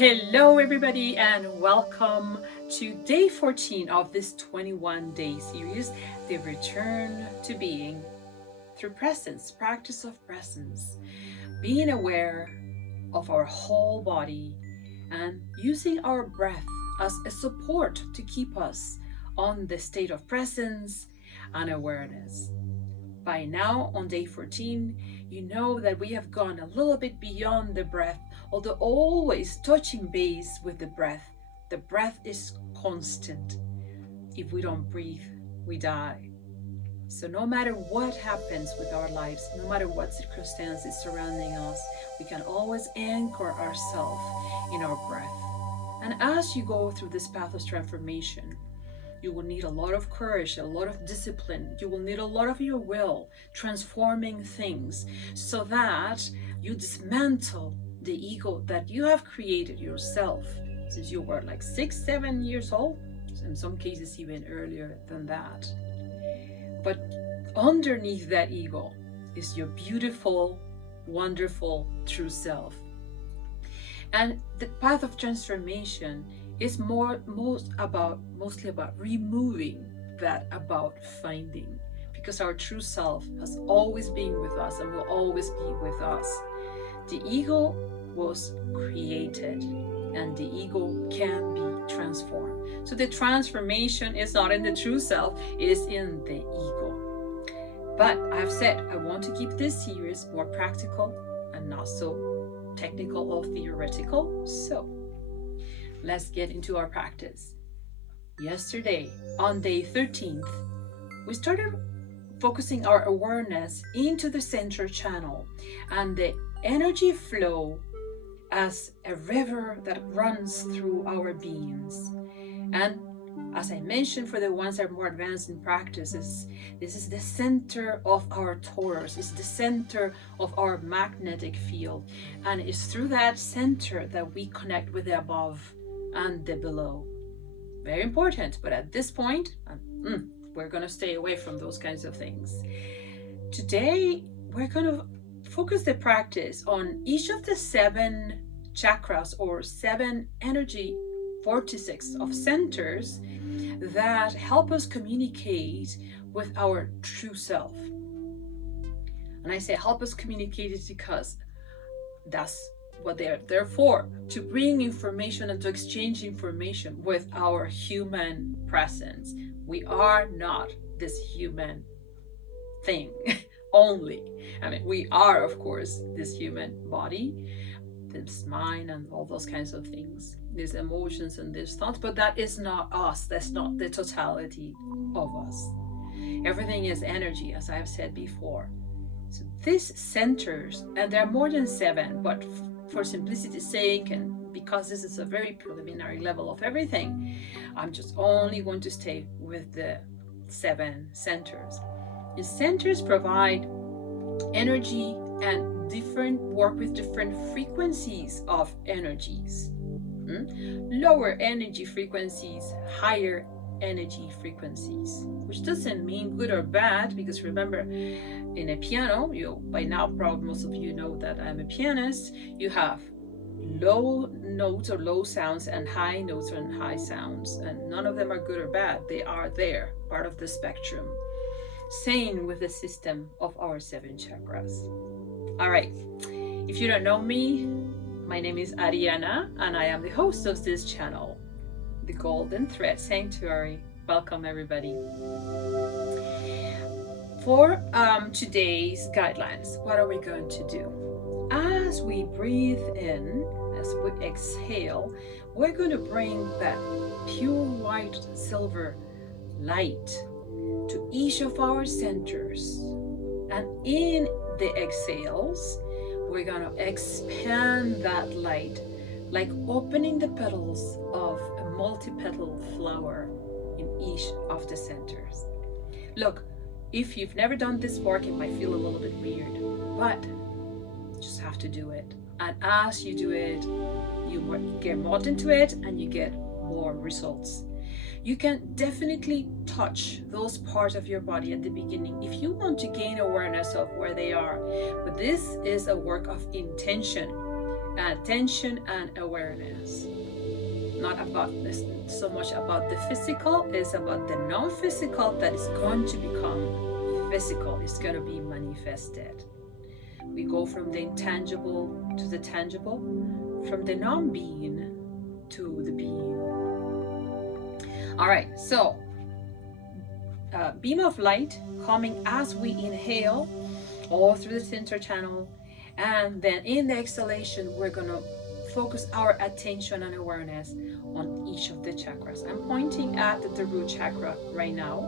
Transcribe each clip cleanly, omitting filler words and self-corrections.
Hello everybody and welcome to day 14 of this 21-day series, the return to being through presence, practice of presence, being aware of our whole body and using our breath as a support to keep us on the state of presence and awareness. By now, on day 14, you know that we have gone a little bit beyond the breath, although always touching base with the breath. The breath is constant. If we don't breathe, we die. So no matter what happens with our lives, no matter what circumstances surrounding us, we can always anchor ourselves in our breath. And as you go through this path of transformation, you will need a lot of courage, a lot of discipline. You will need a lot of your will, transforming things so that you dismantle the ego that you have created yourself since you were like 6, 7 years old, in some cases even earlier than that. But underneath that ego is your beautiful, wonderful, true self. And the path of transformation is mostly about removing that about finding, because our true self has always been with us and will always be with us. The ego was created and the ego can be transformed. So the transformation is not in the true self, it is in the ego. But I've said I want to keep this series more practical and not so technical or theoretical. So let's get into our practice. Yesterday, on day 13th, we started focusing our awareness into the center channel and the energy flow as a river that runs through our beings. And as I mentioned, for the ones that are more advanced in practices, this is the center of our torus, it's the center of our magnetic field. And it's through that center that we connect with the above and the below. Very important, but at this point, we're going to stay away from those kinds of things. Today, we're going to focus the practice on each of the 7 chakras or 7 energy vortices of centers that help us communicate with our true self. And I say help us communicate it because that's what they're there for, to bring information and to exchange information with our human presence. We are not this human thing only. I mean, we are, of course, this human body, this mind, and all those kinds of things, these emotions and these thoughts, but that is not us. That's not the totality of us. Everything is energy, as I've said before. So this centers, and there are more than 7, but for simplicity's sake, and because this is a very preliminary level of everything, I'm just only going to stay with the 7 centers. The centers provide energy and work with different frequencies of energies. Lower energy frequencies, higher energy frequencies, which doesn't mean good or bad, because remember, in a piano, by now probably most of you know that I'm a pianist, you have low notes or low sounds and high notes and high sounds, and none of them are good or bad. They are there, part of the spectrum. Same with the system of our 7 chakras. All right, if you don't know me, my name is Ariana and I am the host of this channel, The Golden Thread Sanctuary. Welcome everybody. For today's guidelines, what are we going to do? As we breathe in, as we exhale, we're going to bring that pure white silver light to each of our centers. And in the exhales, we're going to expand that light like opening the petals of a multi-petal flower in each of the centers. Look, if you've never done this work, it might feel a little bit weird, but you just have to do it. And as you do it, you get more into it and you get more results. You can definitely touch those parts of your body at the beginning if you want to gain awareness of where they are. But this is a work of intention. attention and awareness. Not about this so much about the physical, it's about the non-physical that is going to become physical. It's going to be manifested. We go from the intangible to the tangible, from the non-being to the being. All right, so beam of light coming as we inhale all through the center channel, and then in the exhalation we're going to focus our attention and awareness on each of the chakras. I'm pointing at the root chakra right now,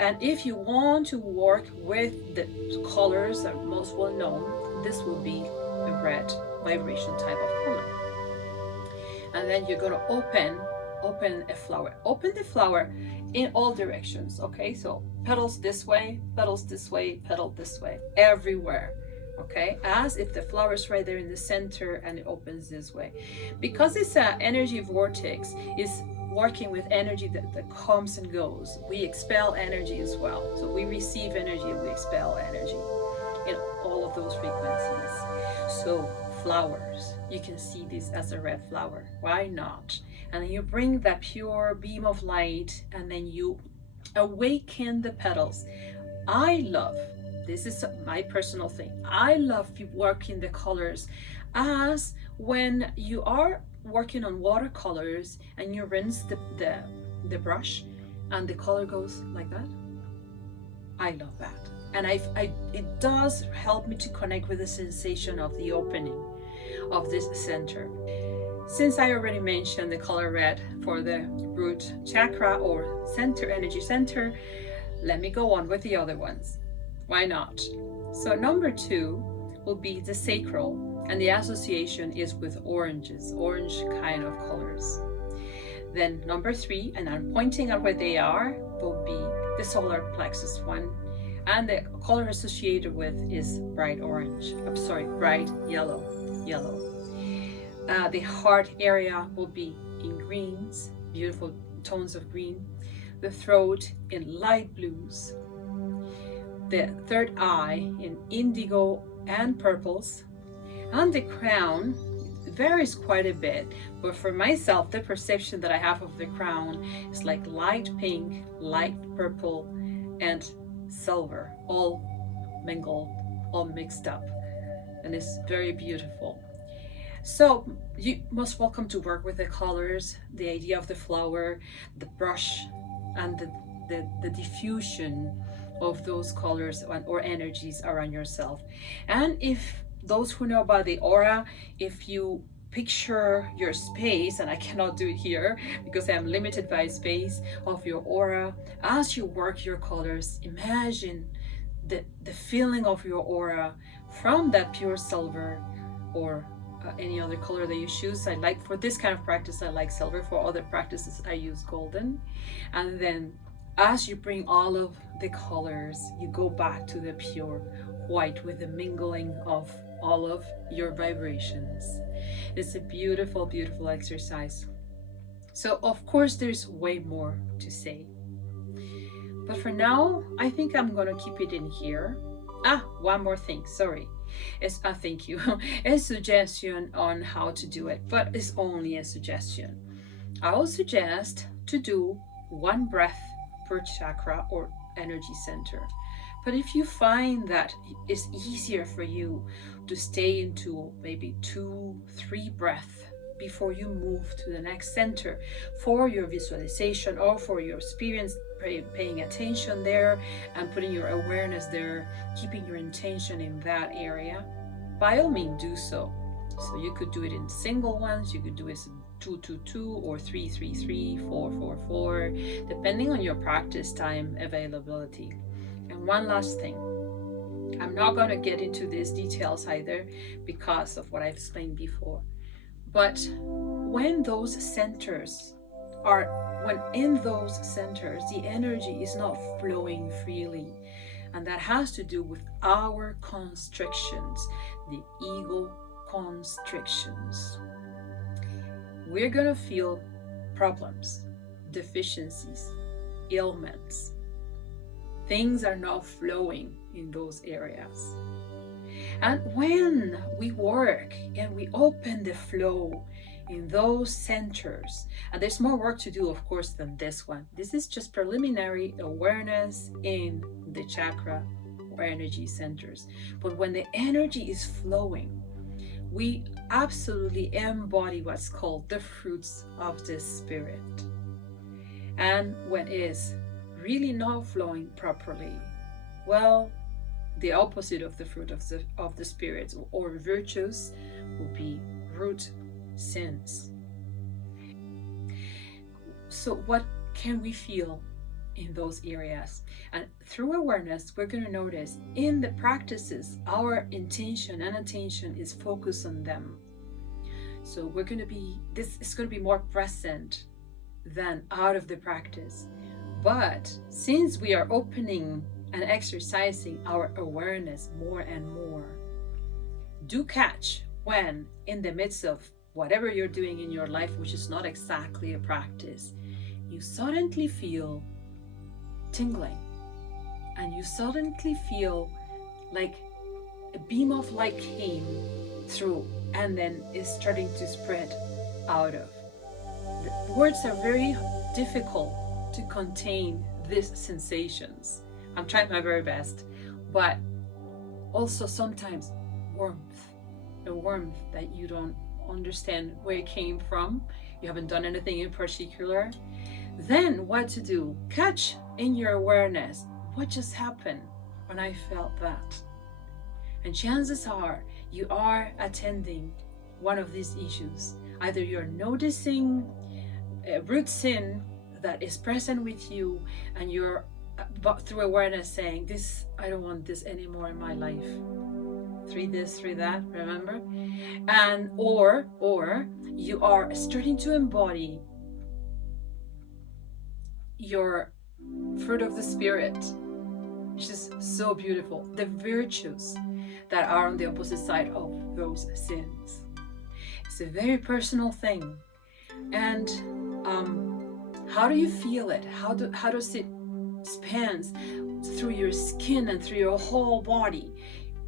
and if you want to work with the colors that are most well known, this will be a red vibration type of color. And then you're going to open a flower. Open the flower in all directions, okay? So petals this way, petal this way, everywhere, okay? As if the flower is right there in the center and it opens this way. Because it's an energy vortex, it's working with energy that comes and goes. We expel energy as well. So we receive energy, we expel energy in all of those frequencies. So flowers, you can see this as a red flower. Why not? And then you bring that pure beam of light and then you awaken the petals. I love, this is my personal thing, I love working the colors as when you are working on watercolors and you rinse the brush and the color goes like that. I love that. And it does help me to connect with the sensation of the opening of this center. Since I already mentioned the color red for the root chakra or center, energy center, let me go on with the other ones. Why not? So number 2 will be the sacral, and the association is with oranges, orange kind of colors. Then number 3, and I'm pointing at where they are, will be the solar plexus one, and the color associated with is bright orange. I'm sorry, bright yellow. The heart area will be in greens, beautiful tones of green. The throat in light blues. The third eye in indigo and purples. And the crown varies quite a bit, but for myself, the perception that I have of the crown is like light pink, light purple, and silver, all mingled, all mixed up. And it's very beautiful. So you most welcome to work with the colors, the idea of the flower, the brush, and the diffusion of those colors or energies around yourself. And if those who know about the aura, if you picture your space, and I cannot do it here because I am limited by space, of your aura, as you work your colors, imagine the feeling of your aura from that pure silver or any other color that you choose. I like, for this kind of practice, I like silver. For other practices, I use golden. And then as you bring all of the colors, you go back to the pure white with the mingling of all of your vibrations. It's a beautiful, beautiful exercise. So of course, there's way more to say. But for now, I think I'm going to keep it in here. One more thing, sorry. Thank you. A suggestion on how to do it, but it's only a suggestion. I will suggest to do 1 breath per chakra or energy center. But if you find that it's easier for you to stay into maybe 2-3 breaths before you move to the next center for your visualization or for your experience, paying attention there and putting your awareness there, keeping your intention in that area, by all means do so. So you could do it in single ones, you could do it 2-2-2 or 3-3-3, 4-4-4, depending on your practice time availability. And one last thing, I'm not going to get into these details either because of what I've explained before, but when in those centers, the energy is not flowing freely, and that has to do with our constrictions, the ego constrictions. We're going to feel problems, deficiencies, ailments. Things are not flowing in those areas. And when we work and we open the flow in those centers, and there's more work to do, of course, than this one. This is just preliminary awareness in the chakra or energy centers. But when the energy is flowing, we absolutely embody what's called the fruits of the spirit. And when it is really not flowing properly, well, the opposite of the fruit of the spirit or virtues will be root sins. So what can we feel in those areas? And through awareness, we're going to notice in the practices, our intention and attention is focused on them. So this is going to be more present than out of the practice. But since we are opening and exercising our awareness more and more, do catch when in the midst of whatever you're doing in your life, which is not exactly a practice, you suddenly feel tingling and you suddenly feel like a beam of light came through and then is starting to spread out of. The words are very difficult to contain these sensations. I'm trying my very best, but also sometimes a warmth that you don't understand where it came from. You haven't done anything in particular. Then what to do? Catch in your awareness what just happened when I felt that. And chances are you are attending one of these issues. Either you're noticing a root sin that is present with you and you're through awareness saying, this, I don't want this anymore in my life. Through this, through that, remember? And or you are starting to embody your fruit of the spirit, which is so beautiful. The virtues that are on the opposite side of those sins. It's a very personal thing. And how do you feel it? How does it spans through your skin and through your whole body?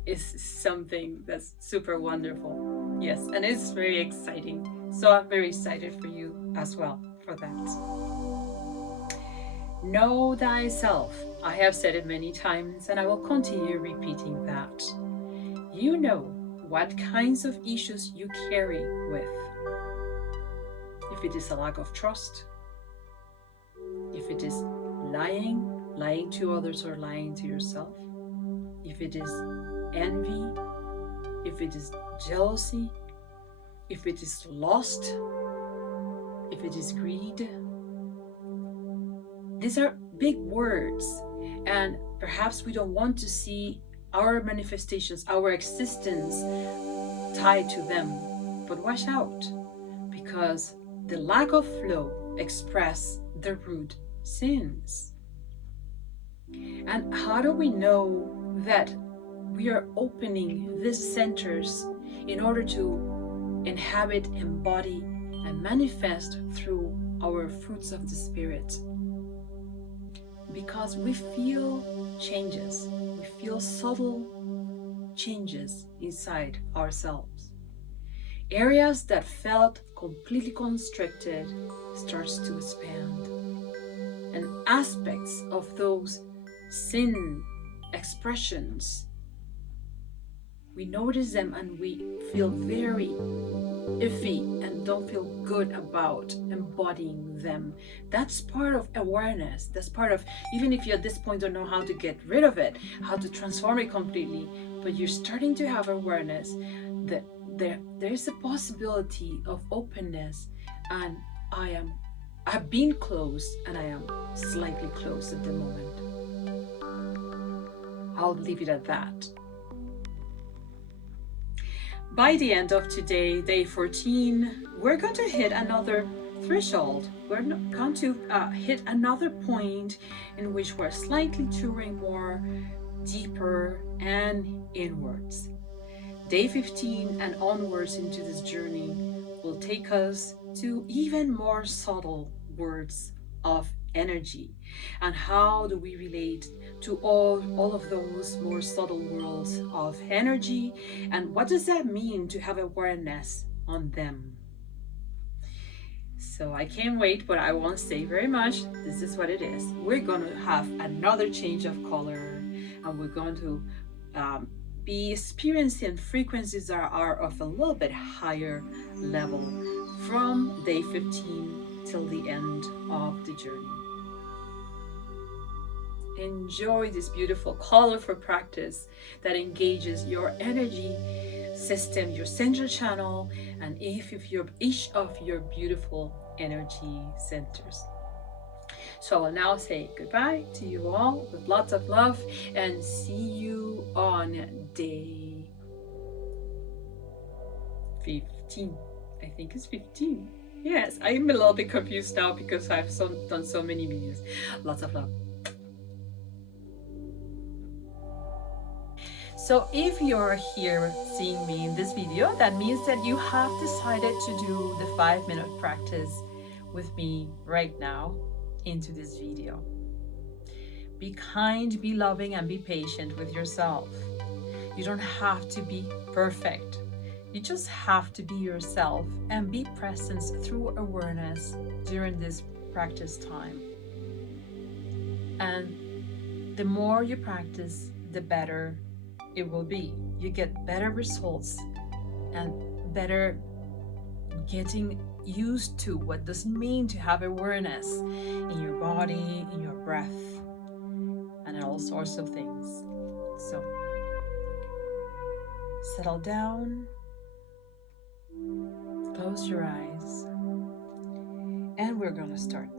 Is something that's super wonderful. Yes, and it's very exciting. So I'm very excited for you as well for that. Know thyself. I have said it many times and I will continue repeating that. You know what kinds of issues you carry with. If it is a lack of trust, if it is lying to others or lying to yourself, if it is envy, if it is jealousy, if it is lust, if it is greed. These are big words, and perhaps we don't want to see our manifestations, our existence tied to them. But watch out, because the lack of flow express the root sins. And how do we know that we are opening these centers in order to inhabit, embody, and manifest through our fruits of the spirit? Because we feel changes, we feel subtle changes inside ourselves. Areas that felt completely constricted starts to expand, and aspects of those sin expressions, we notice them and we feel very iffy and don't feel good about embodying them. That's part of awareness. That's part of, even if you at this point don't know how to get rid of it, how to transform it completely, but you're starting to have awareness that there's a possibility of openness, and I've been closed and I am slightly closed at the moment. I'll leave it at that. By the end of today, day 14, we're going to hit another threshold. We're going to hit another point in which we're slightly touring more deeper and inwards. Day 15 and onwards into this journey will take us to even more subtle words of energy, and how do we relate to all of those more subtle worlds of energy, and what does that mean to have awareness on them. So I can't wait, but I won't say very much. This is what it is. We're going to have another change of color, and we're going to be experiencing frequencies that are of a little bit higher level from day 15 till the end of the journey. Enjoy this beautiful, colorful practice that engages your energy system, your central channel, and each of your beautiful energy centers. So I'll now say goodbye to you all with lots of love, and see you on day 15. I think it's 15. Yes, I'm a little bit confused now because I've done so many videos. Lots of love. So if you're here seeing me in this video, that means that you have decided to do the 5-minute practice with me right now into this video. Be kind, be loving, and be patient with yourself. You don't have to be perfect. You just have to be yourself and be present through awareness during this practice time. And the more you practice, the better it will be. You get better results and better getting used to what does it mean to have awareness in your body, in your breath, and in all sorts of things. So settle down, close your eyes, and we're gonna start.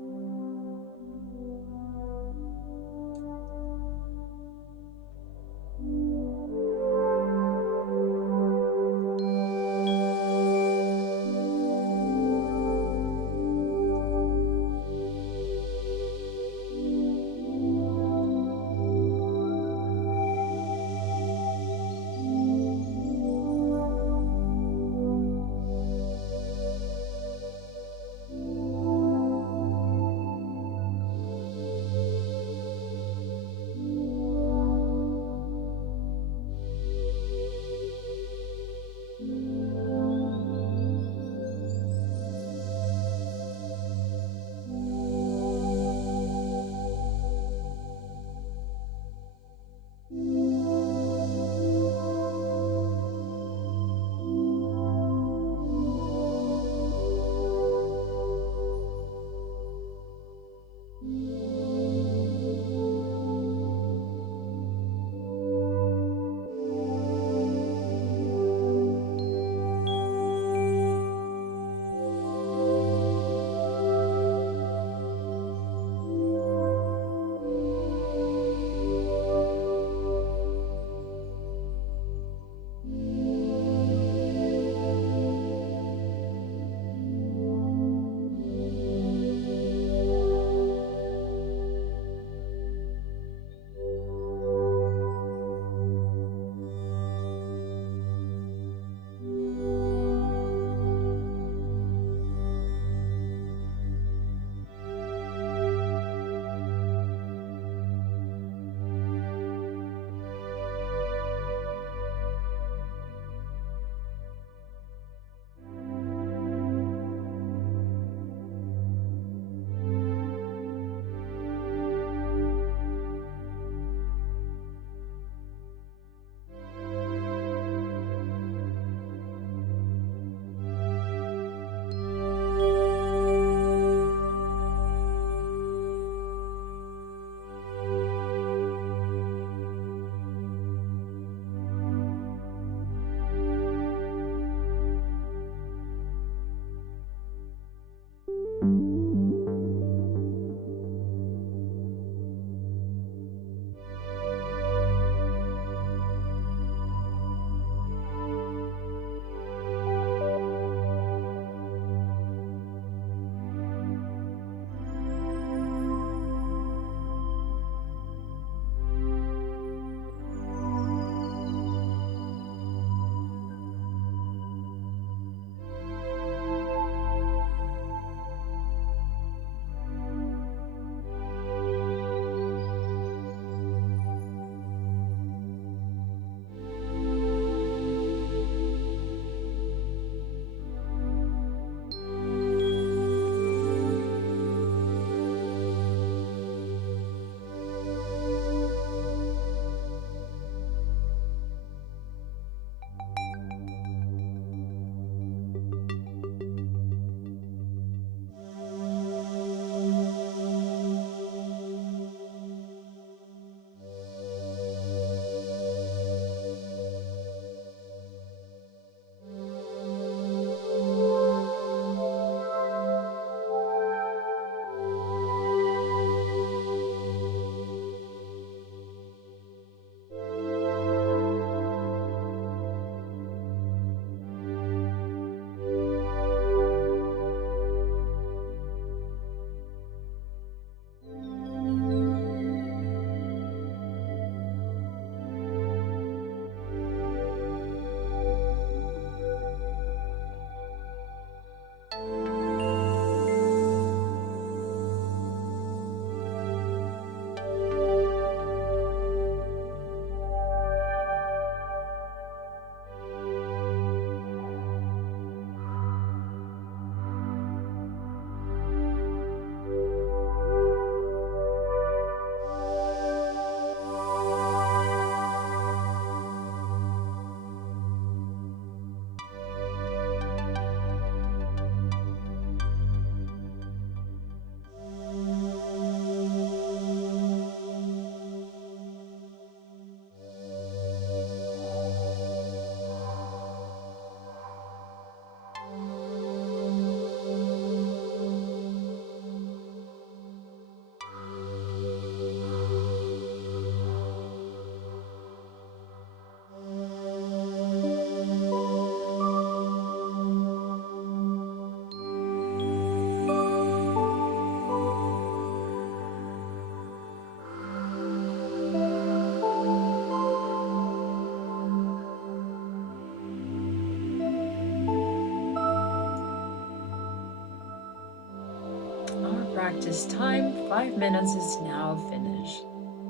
practice time, 5 minutes, is now finished.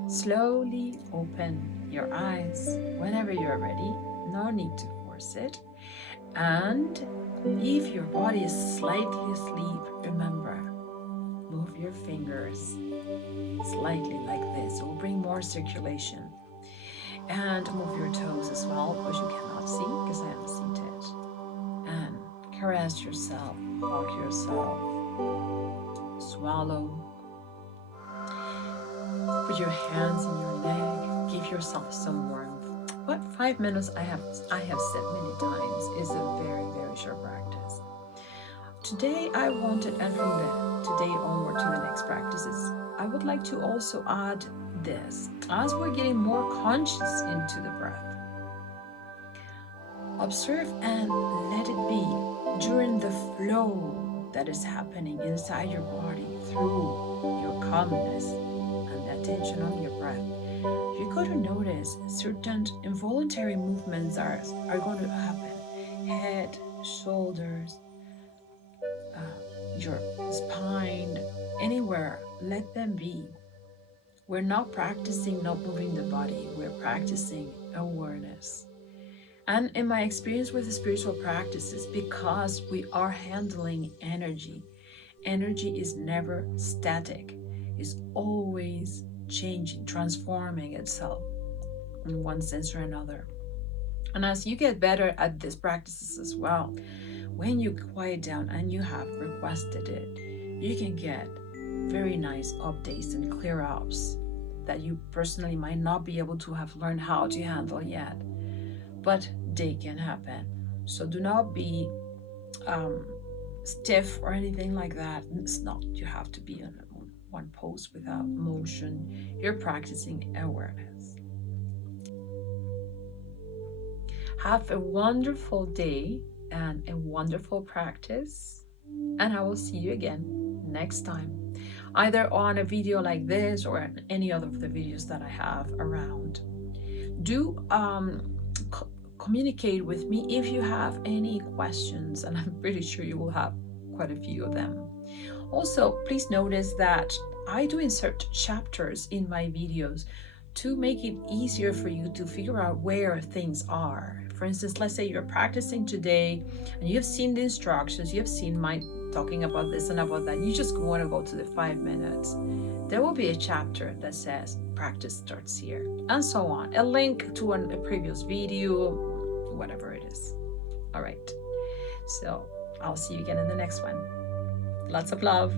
Slowly open your eyes whenever you're ready. No need to force it. And if your body is slightly asleep, remember, move your fingers slightly like this. It will bring more circulation. And move your toes as well, which you cannot see because I am seated. And caress yourself, hug yourself, swallow. Put your hands in your neck, give yourself some warmth. What 5 minutes I have said many times is a very, very short practice. Today I wanted, and from today onward to the next practices, I would like to also add this. As we're getting more conscious into the breath, observe and let it be during the flow that is happening inside your body through your calmness and the attention on your breath. You're going to notice certain involuntary movements are going to happen. Head, shoulders, your spine, anywhere, let them be. We're not practicing not moving the body, we're practicing awareness. And in my experience with the spiritual practices, because we are handling energy, energy is never static, it's always changing, transforming itself in one sense or another. And as you get better at these practices as well, when you quiet down and you have requested it, you can get very nice updates and clear ups that you personally might not be able to have learned how to handle yet, but they can happen. So do not be stiff or anything like that. It's not, you have to be in one pose without motion. You're practicing awareness. Have a wonderful day and a wonderful practice, and I will see you again next time, either on a video like this or any other of the videos that I have around. Do communicate with me if you have any questions, and I'm pretty sure you will have quite a few of them. Also, please notice that I do insert chapters in my videos to make it easier for you to figure out where things are. For instance, let's say you're practicing today and you've seen the instructions, you've seen my talking about this and about that, you just want to go to the 5 minutes. There will be a chapter that says practice starts here, and so on. A link to a previous video, whatever it is. All right. So I'll see you again in the next one. Lots of love.